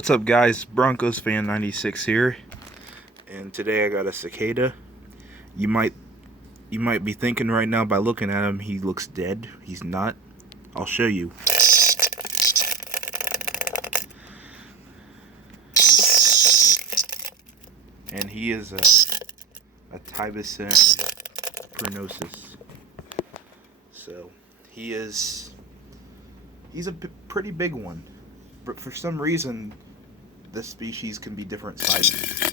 What's up, guys? Broncos fan 96 here, and today I got a cicada. You might be thinking right now by looking at him he looks dead. He's not. I'll show you. And he is a Tibicen Pruinosus. So he's a pretty big one, but for some reason this species can be different sizes.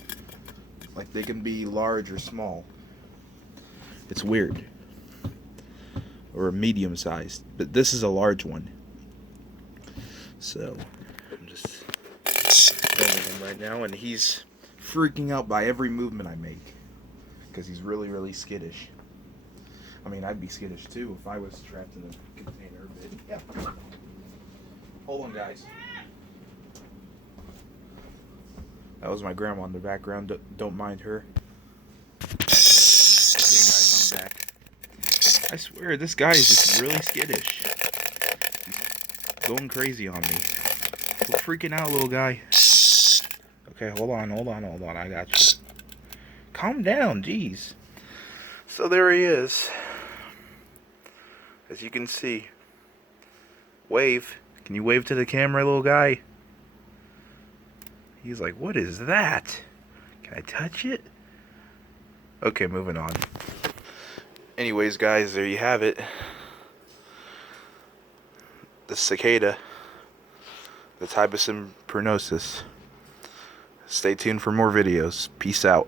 Like, they can be large or small. It's weird. Or medium sized. But this is a large one. So I'm just filming him right now, and he's freaking out by every movement I make. Because he's really, really skittish. I mean, I'd be skittish too if I was trapped in a container. But yeah. Hold on, guys. That was my grandma in the background. Don't mind her. Okay, guys, I'm back. I swear, this guy is just really skittish. He's going crazy on me. Quit freaking out, little guy. Okay, hold on. I got you. Calm down, jeez. So there he is. As you can see. Wave. Can you wave to the camera, little guy? He's like, what is that? Can I touch it? Okay, moving on. Anyways, guys, there you have it. The cicada. The Tibicen Pruinosus. Stay tuned for more videos. Peace out.